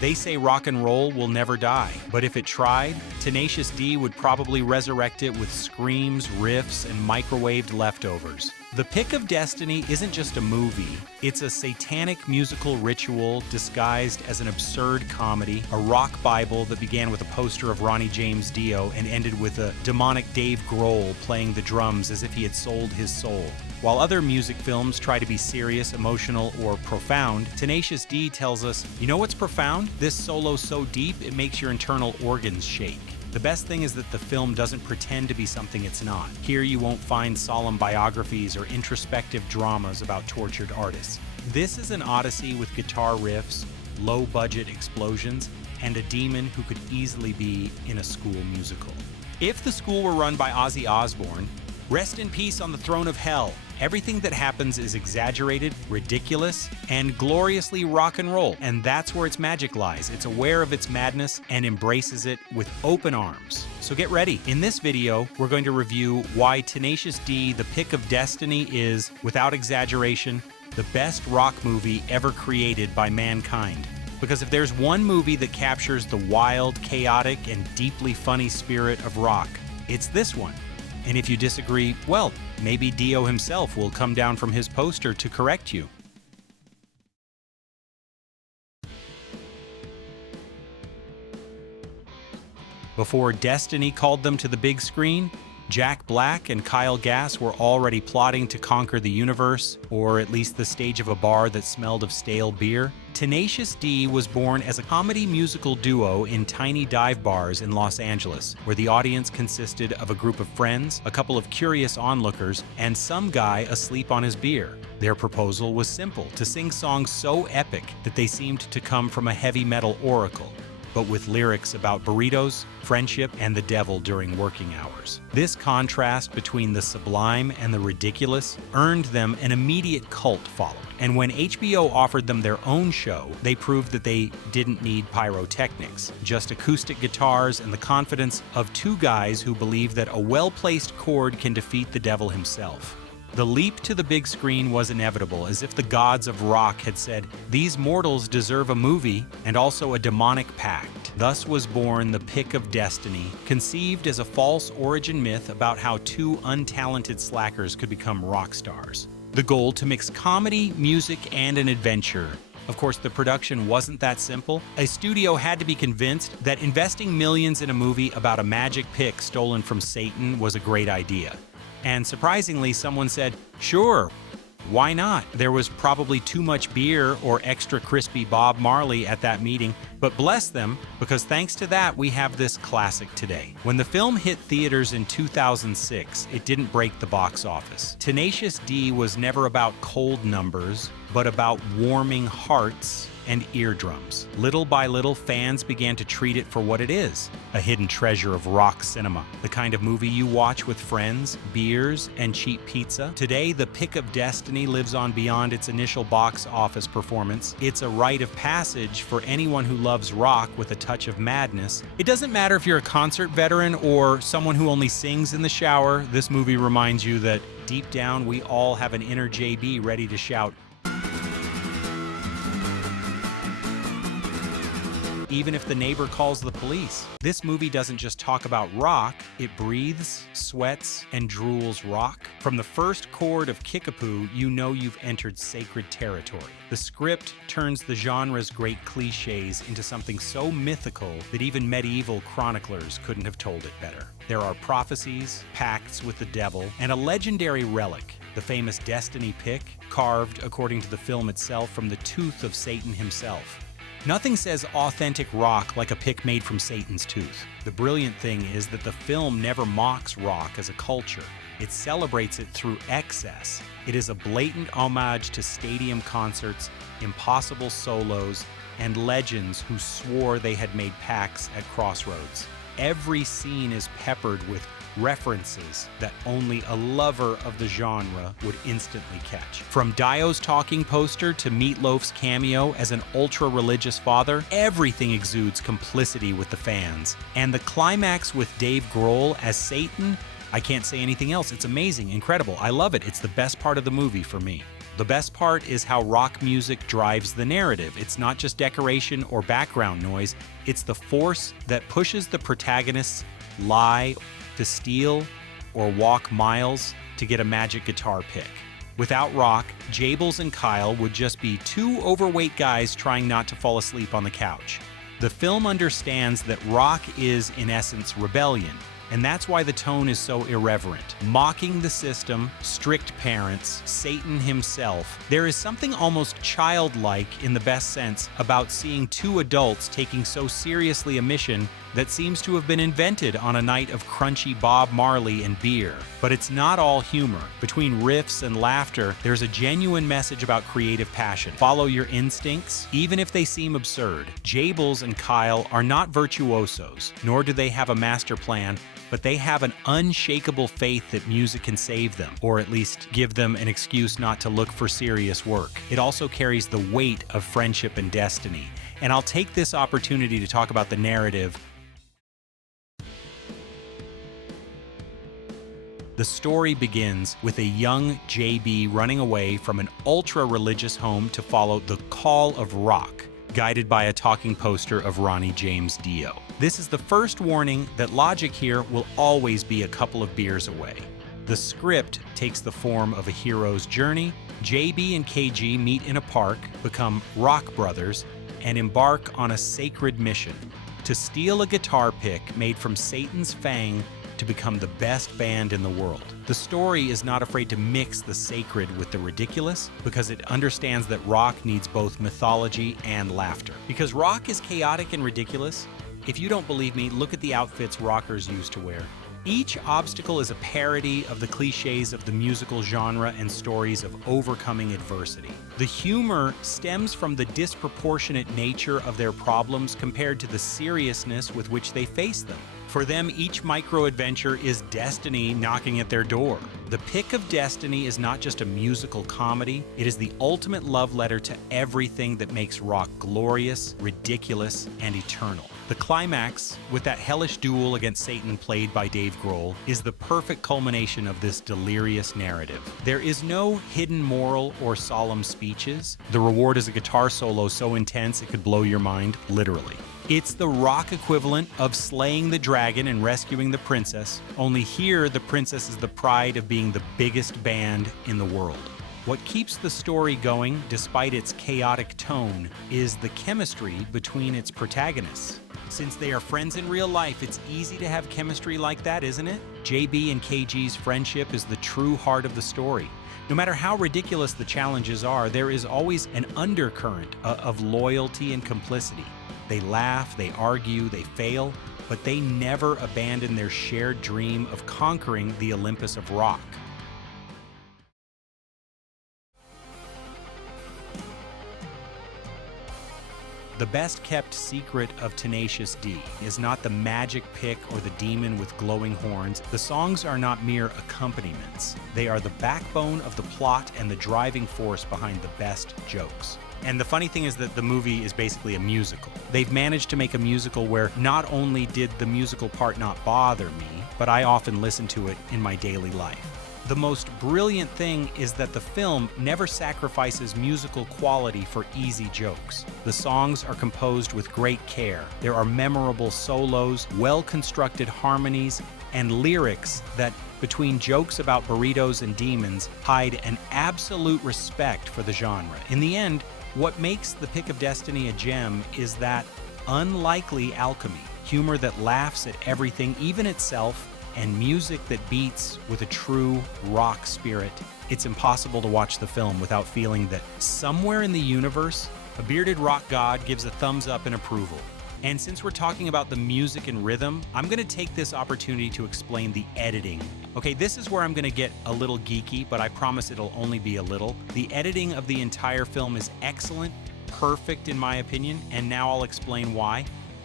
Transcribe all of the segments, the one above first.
They say rock and roll will never die, but if it tried, Tenacious D would never die. But if it tried, Tenacious D would probably resurrect it with screams, riffs, and microwaved leftovers. The Pick of Destiny isn't just a movie, it's a satanic musical ritual disguised as an absurd comedy, a rock bible that began with a poster of Ronnie James Dio and ended with a demonic Dave Grohl playing the drums as if he had sold his soul. While other music films try to be serious, emotional, or profound, Tenacious D tells us, you know what's profound? This solo's so deep, it makes your internal organs shake. The best thing is that the film doesn't pretend to be something it's not. Here you won't find solemn biographies or introspective dramas about tortured artists. This is an odyssey with guitar riffs, low-budget explosions, and a demon who could easily be in a school musical. If the school were run by Ozzy Osbourne, rest in peace on the throne of hell. Everything that happens is exaggerated, ridiculous, and gloriously rock and roll. And that's where its magic lies. It's aware of its madness and embraces it with open arms. So get ready. In this video, we're going to review why Tenacious D, The Pick of Destiny is, without exaggeration, the best rock movie ever created by mankind. Because if there's one movie that captures the wild, chaotic, and deeply funny spirit of rock, it's this one. And if you disagree, well, maybe Dio himself will come down from his poster to correct you. Before destiny called them to the big screen, Jack Black and Kyle Gass were already plotting to conquer the universe, or at least the stage of a bar that smelled of stale beer. Tenacious D was born as a comedy musical duo in tiny dive bars in Los Angeles, where the audience consisted of a group of friends, a couple of curious onlookers, and some guy asleep on his beer. Their proposal was simple, to sing songs so epic that they seemed to come from a heavy metal oracle, but with lyrics about burritos, friendship, and the devil during working hours. This contrast between the sublime and the ridiculous earned them an immediate cult following. And when HBO offered them their own show, they proved that they didn't need pyrotechnics, just acoustic guitars and the confidence of two guys who believe that a well-placed chord can defeat the devil himself. The leap to the big screen was inevitable, as if the gods of rock had said, these mortals deserve a movie and also a demonic pact. Thus was born The Pick of Destiny, conceived as a false origin myth about how two untalented slackers could become rock stars. The goal to mix comedy, music, and an adventure. Of course, the production wasn't that simple. A studio had to be convinced that investing millions in a movie about a magic pick stolen from Satan was a great idea. And surprisingly, someone said, sure, why not? There was probably too much beer or extra crispy Bob Marley at that meeting, but bless them, because thanks to that, we have this classic today. When the film hit theaters in 2006, it didn't break the box office. Tenacious D was never about cold numbers, but about warming hearts and eardrums. Little by little, fans began to treat it for what it is, a hidden treasure of rock cinema, the kind of movie you watch with friends, beers, and cheap pizza. Today, The Pick of Destiny lives on beyond its initial box office performance. It's a rite of passage for anyone who loves rock with a touch of madness. It doesn't matter if you're a concert veteran or someone who only sings in the shower, this movie reminds you that deep down, we all have an inner JB ready to shout, even if the neighbor calls the police. This movie doesn't just talk about rock, it breathes, sweats, and drools rock. From the first chord of Kickapoo, you know you've entered sacred territory. The script turns the genre's great cliches into something so mythical that even medieval chroniclers couldn't have told it better. There are prophecies, pacts with the devil, and a legendary relic, the famous Destiny pick, carved, according to the film itself, from the tooth of Satan himself. Nothing says authentic rock like a pick made from Satan's tooth. The brilliant thing is that the film never mocks rock as a culture. It celebrates it through excess. It is a blatant homage to stadium concerts, impossible solos, and legends who swore they had made pacts at crossroads. Every scene is peppered with references that only a lover of the genre would instantly catch. From Dio's talking poster to Meatloaf's cameo as an ultra-religious father, everything exudes complicity with the fans. And the climax with Dave Grohl as Satan, I can't say anything else. It's amazing, incredible. I love it. It's the best part of the movie for me. The best part is how rock music drives the narrative. It's not just decoration or background noise, it's the force that pushes the protagonists lie, to steal, or walk miles to get a magic guitar pick. Without rock, Jables and Kyle would just be two overweight guys trying not to fall asleep on the couch. The film understands that rock is, in essence, rebellion, and that's why the tone is so irreverent. Mocking the system, strict parents, Satan himself, there is something almost childlike in the best sense about seeing two adults taking so seriously a mission that seems to have been invented on a night of crunchy Bob Marley and beer. But it's not all humor. Between riffs and laughter, there's a genuine message about creative passion. Follow your instincts, even if they seem absurd. Jables and Kyle are not virtuosos, nor do they have a master plan, but they have an unshakable faith that music can save them, or at least give them an excuse not to look for serious work. It also carries the weight of friendship and destiny. And I'll take this opportunity to talk about the narrative. The story begins with a young JB running away from an ultra-religious home to follow the call of rock, guided by a talking poster of Ronnie James Dio. This is the first warning that logic here will always be a couple of beers away. The script takes the form of a hero's journey. JB and KG meet in a park, become rock brothers, and embark on a sacred mission to steal a guitar pick made from Satan's fang to become the best band in the world. The story is not afraid to mix the sacred with the ridiculous because it understands that rock needs both mythology and laughter. Because rock is chaotic and ridiculous, if you don't believe me, look at the outfits rockers used to wear. Each obstacle is a parody of the cliches of the musical genre and stories of overcoming adversity. The humor stems from the disproportionate nature of their problems compared to the seriousness with which they face them. For them, each micro-adventure is destiny knocking at their door. The Pick of Destiny is not just a musical comedy, it is the ultimate love letter to everything that makes rock glorious, ridiculous, and eternal. The climax, with that hellish duel against Satan played by Dave Grohl, is the perfect culmination of this delirious narrative. There is no hidden moral or solemn speeches. The reward is a guitar solo so intense it could blow your mind, literally. It's the rock equivalent of slaying the dragon and rescuing the princess, only here the princess is the pride of being the biggest band in the world. What keeps the story going, despite its chaotic tone, is the chemistry between its protagonists. Since they are friends in real life, it's easy to have chemistry like that, isn't it? JB and KG's friendship is the true heart of the story. No matter how ridiculous the challenges are, there is always an undercurrent of loyalty and complicity. They laugh, they argue, they fail, but they never abandon their shared dream of conquering the Olympus of rock. The best-kept secret of Tenacious D is not the magic pick or the demon with glowing horns. The songs are not mere accompaniments. They are the backbone of the plot and the driving force behind the best jokes. And the funny thing is that the movie is basically a musical. They've managed to make a musical where not only did the musical part not bother me, but I often listen to it in my daily life. The most brilliant thing is that the film never sacrifices musical quality for easy jokes. The songs are composed with great care. There are memorable solos, well-constructed harmonies, and lyrics that, between jokes about burritos and demons, hide an absolute respect for the genre. In the end, what makes The Pick of Destiny a gem is that unlikely alchemy, humor that laughs at everything, even itself, and music that beats with a true rock spirit. It's impossible to watch the film without feeling that somewhere in the universe, a bearded rock god gives a thumbs up in approval. And since we're talking about the music and rhythm, I'm going to take this opportunity to explain the editing. Okay, this is where I'm going to get a little geeky, but I promise it'll only be a little. The editing of the entire film is excellent, perfect in my opinion, and now I'll explain why.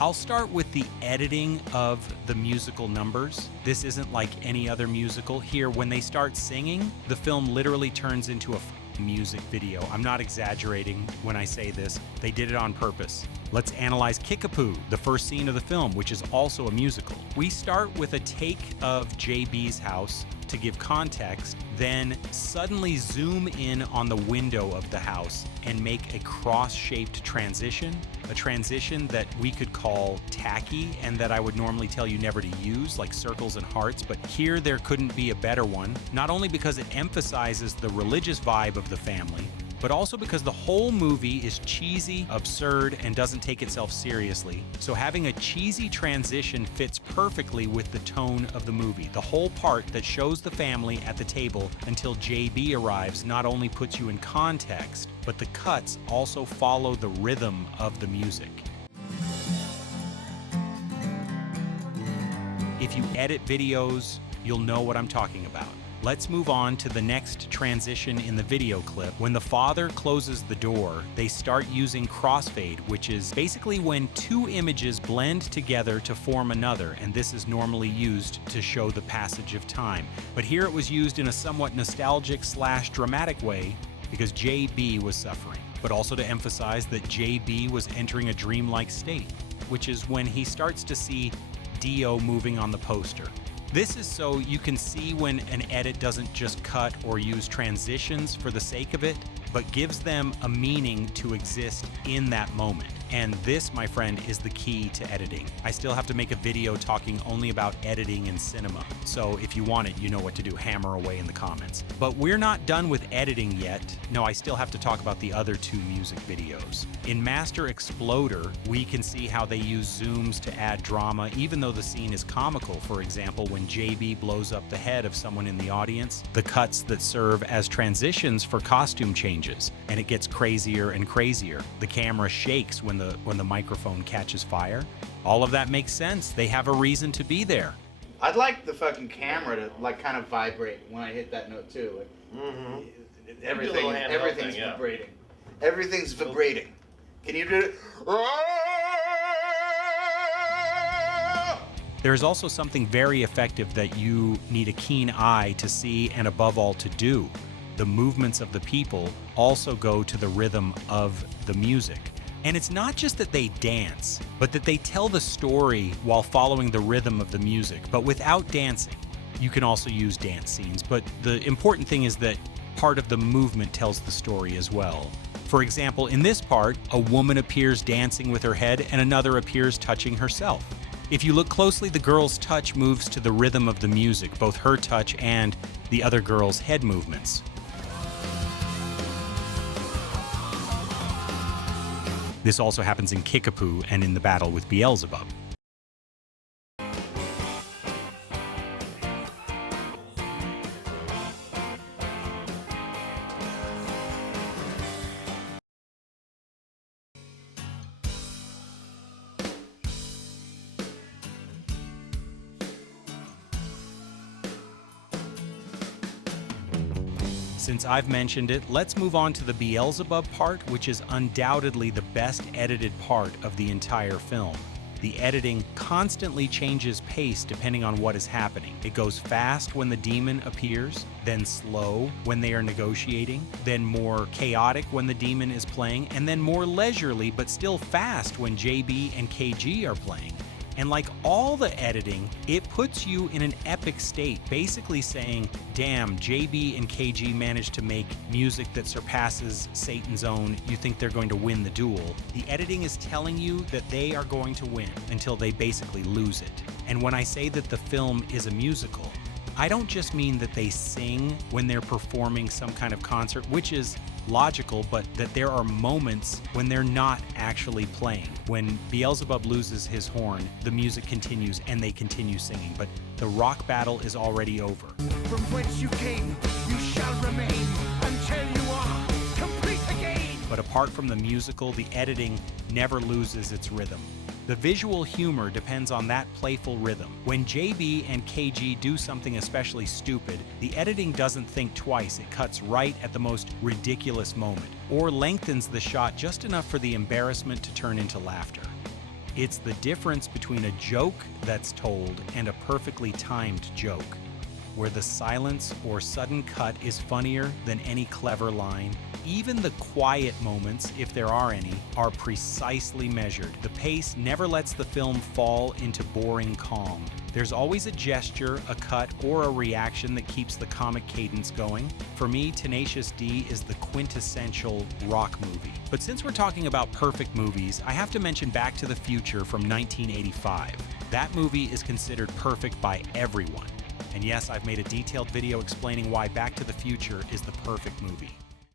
I'll start with the editing of the musical numbers. This isn't like any other musical. Here, when they start singing, the film literally turns into a music video. I'm not exaggerating when I say this. They did it on purpose. Let's analyze Kickapoo, the first scene of the film, which is also a musical. We start with a take of JB's house to give context, then suddenly zoom in on the window of the house and make a cross-shaped transition, a transition that we could call tacky and that I would normally tell you never to use, like circles and hearts, but here there couldn't be a better one, not only because it emphasizes the religious vibe of the family, but also because the whole movie is cheesy, absurd, and doesn't take itself seriously. So having a cheesy transition fits perfectly with the tone of the movie. The whole part that shows the family at the table until JB arrives not only puts you in context, but the cuts also follow the rhythm of the music. If you edit videos, you'll know what I'm talking about. Let's move on to the next transition in the video clip. When the father closes the door, they start using crossfade, which is basically when two images blend together to form another, and this is normally used to show the passage of time. But here it was used in a somewhat nostalgic/dramatic way because JB was suffering, but also to emphasize that JB was entering a dreamlike state, which is when he starts to see Dio moving on the poster. This is so you can see when an edit doesn't just cut or use transitions for the sake of it, but gives them a meaning to exist in that moment. And this, my friend, is the key to editing. I still have to make a video talking only about editing in cinema. So if you want it, you know what to do. Hammer away in the comments. But we're not done with editing yet. No, I still have to talk about the other two music videos. In Master Exploder, we can see how they use zooms to add drama, even though the scene is comical. For example, when JB blows up the head of someone in the audience, the cuts that serve as transitions for costume changes, and it gets crazier and crazier. The camera shakes when the microphone catches fire. All of that makes sense. They have a reason to be there. I'd like the fucking camera to like kind of vibrate when I hit that note too. Like, everything's vibrating. Everything's vibrating. Can you do it? There's also something very effective that you need a keen eye to see and above all to do. The movements of the people also go to the rhythm of the music. And it's not just that they dance, but that they tell the story while following the rhythm of the music, but without dancing. You can also use dance scenes, but the important thing is that part of the movement tells the story as well. For example, in this part, a woman appears dancing with her head and another appears touching herself. If you look closely, the girl's touch moves to the rhythm of the music, both her touch and the other girl's head movements. This also happens in Kickapoo and in the battle with Beelzebub. Since I've mentioned it, let's move on to the Beelzebub part, which is undoubtedly the best edited part of the entire film. The editing constantly changes pace depending on what is happening. It goes fast when the demon appears, then slow when they are negotiating, then more chaotic when the demon is playing, and then more leisurely but still fast when JB and KG are playing. And like all the editing, it puts you in an epic state, basically saying, damn, JB and KG managed to make music that surpasses Satan's own. You think they're going to win the duel. The editing is telling you that they are going to win until they basically lose it. And when I say that the film is a musical, I don't just mean that they sing when they're performing some kind of concert, which is logical, but that there are moments when they're not actually playing. When Beelzebub loses his horn, the music continues and they continue singing, but the rock battle is already over. From whence you came, you shall remain until you are complete again. But apart from the musical, the editing never loses its rhythm. The visual humor depends on that playful rhythm. When JB and KG do something especially stupid, the editing doesn't think twice. It cuts right at the most ridiculous moment, or lengthens the shot just enough for the embarrassment to turn into laughter. It's the difference between a joke that's told and a perfectly timed joke. where the silence or sudden cut is funnier than any clever line. Even the quiet moments, if there are any, are precisely measured. The pace never lets the film fall into boring calm. There's always a gesture, a cut, or a reaction that keeps the comic cadence going. For me, Tenacious D is the quintessential rock movie. But since we're talking about perfect movies, I have to mention Back to the Future from 1985. That movie is considered perfect by everyone. And yes, I've made a detailed video explaining why Back to the Future is the perfect movie.